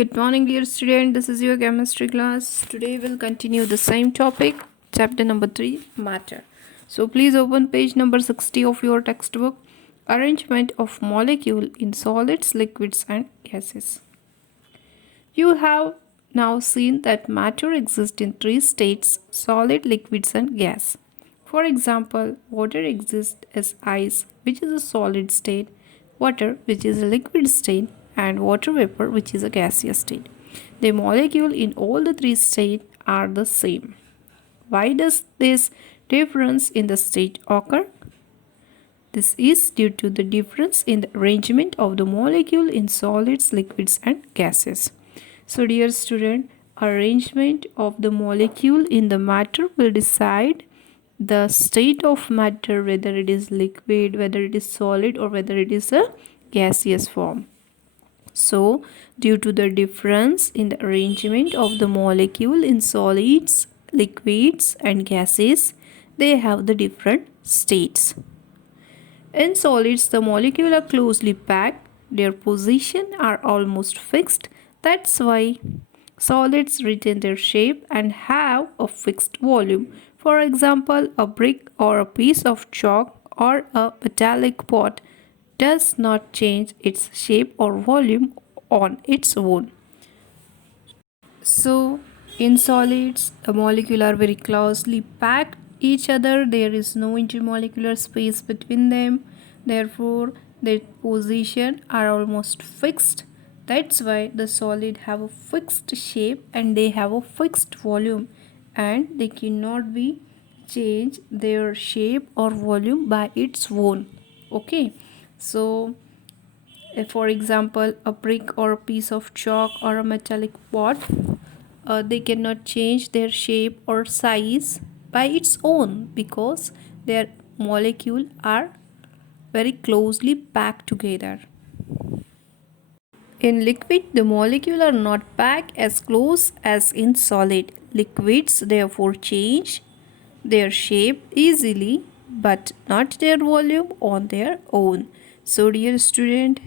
Good morning, dear student. This is your chemistry class. Today we'll continue the same topic, chapter number 3, matter. So please open page number 60 of your textbook, arrangement of molecule in solids, liquids and gases. You have now seen that matter exists in three states, solid, liquids and gas. For example, water exists as ice, which is a solid state, water, which is a liquid state, and water vapor, which is a gaseous state. The molecule in all the three states are the same. Why does this difference in the state occur? This is due to the difference in the arrangement of the molecule in solids, liquids and gases. So dear student, arrangement of the molecule in the matter will decide the state of matter, whether it is liquid, whether it is solid or whether it is a gaseous form. So due to the difference in the arrangement of the molecule in solids, liquids and gases, they have the different states. In solids, the molecules are closely packed, their position are almost fixed. That's why solids retain their shape and have a fixed volume. For example, a brick or a piece of chalk or a metallic pot does not change its shape or volume on its own. So, in solids, the molecules are very closely packed each other. There is no intermolecular space between them. Therefore, their position are almost fixed. That's why the solid have a fixed shape and they have a fixed volume, and they cannot be change their shape or volume by its own. Okay, so for example, a brick or a piece of chalk or a metallic pot, they cannot change their shape or size by its own because their molecules are very closely packed together. In liquid, the molecules are not packed as close as in solid. Liquids therefore change their shape easily but not their volume on their own. So dear student,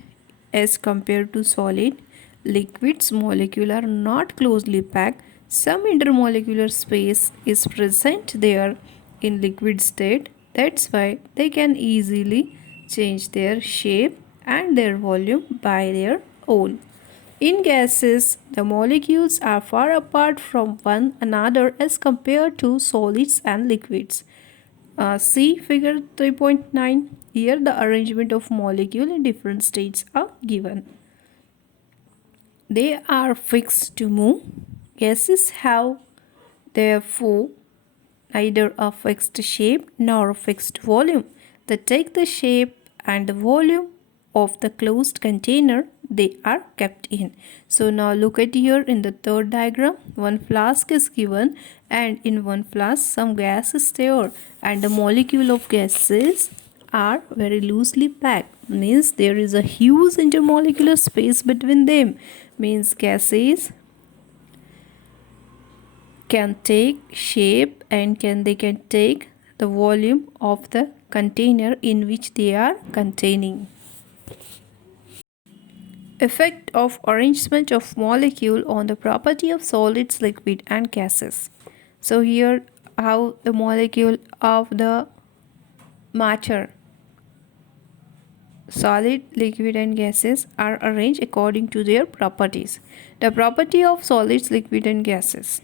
as compared to solid, liquids molecules are not closely packed. Some intermolecular space is present there in liquid state. That's why they can easily change their shape and their volume by their own. In gases, the molecules are far apart from one another as compared to solids and liquids. See figure 3.9. Here the arrangement of molecule in different states are given. They are fixed to move. Gases have therefore neither a fixed shape nor a fixed volume. They take the shape and the volume of the closed container they are kept in. So now look at here in the third diagram. One flask is given and in one flask some gas is there, and the molecule of gases are very loosely packed. Means there is a huge intermolecular space between them. Means gases can take shape and they can take the volume of the container in which they are containing. Effect of arrangement of molecule on the property of solids, liquid and gases. So here how the molecule of the matter, solid, liquid and gases are arranged according to their properties. The property of solids, liquid and gases.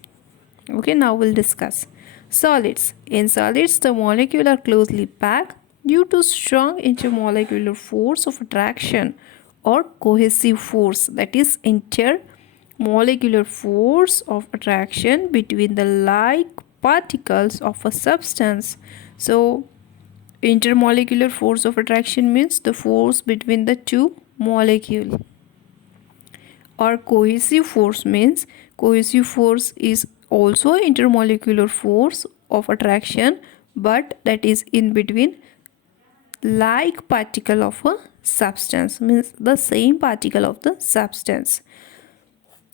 Okay, now we'll discuss solids. In solids, the molecules are closely packed due to strong intermolecular force of attraction or cohesive force, that is intermolecular force of attraction between the like particles of a substance. So intermolecular force of attraction means the force between the two molecules. Or cohesive force means cohesive force is also intermolecular force of attraction, but that is in between like particle of a substance, means the same particle of the substance.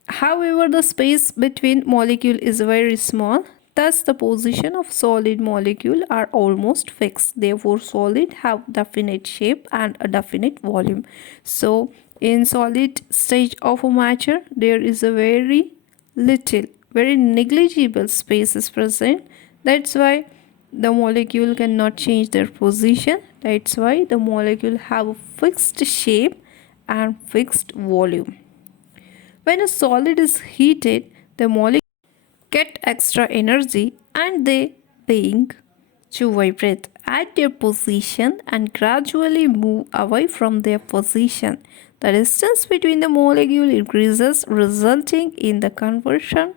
However, the space between molecule is very small. Thus, the position of solid molecule are almost fixed. Therefore, solid have definite shape and a definite volume. So, In solid stage of a matter, there is a very negligible space is present. That's why the molecule cannot change their position. That's why the molecule have a fixed shape and fixed volume. When a solid is heated, the molecule get extra energy and they being to vibrate at their position and gradually move away from their position. The distance between the molecule increases, resulting in the conversion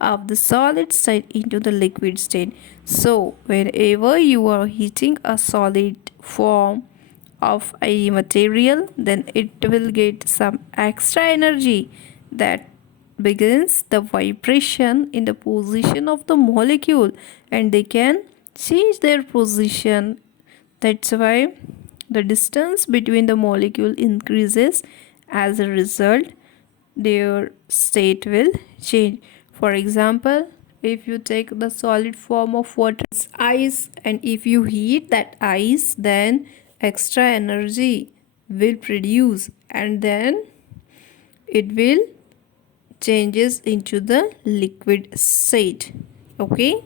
of the solid state into the liquid state. So, whenever you are heating a solid form of a material, then it will get some extra energy that begins the vibration in the position of the molecule, and they can change their position. That's why the distance between the molecule increases. As a result, their state will change. For example, if you take the solid form of water, it's ice, and if you heat that ice, then extra energy will produce, and then it will changes into the liquid state. Okay.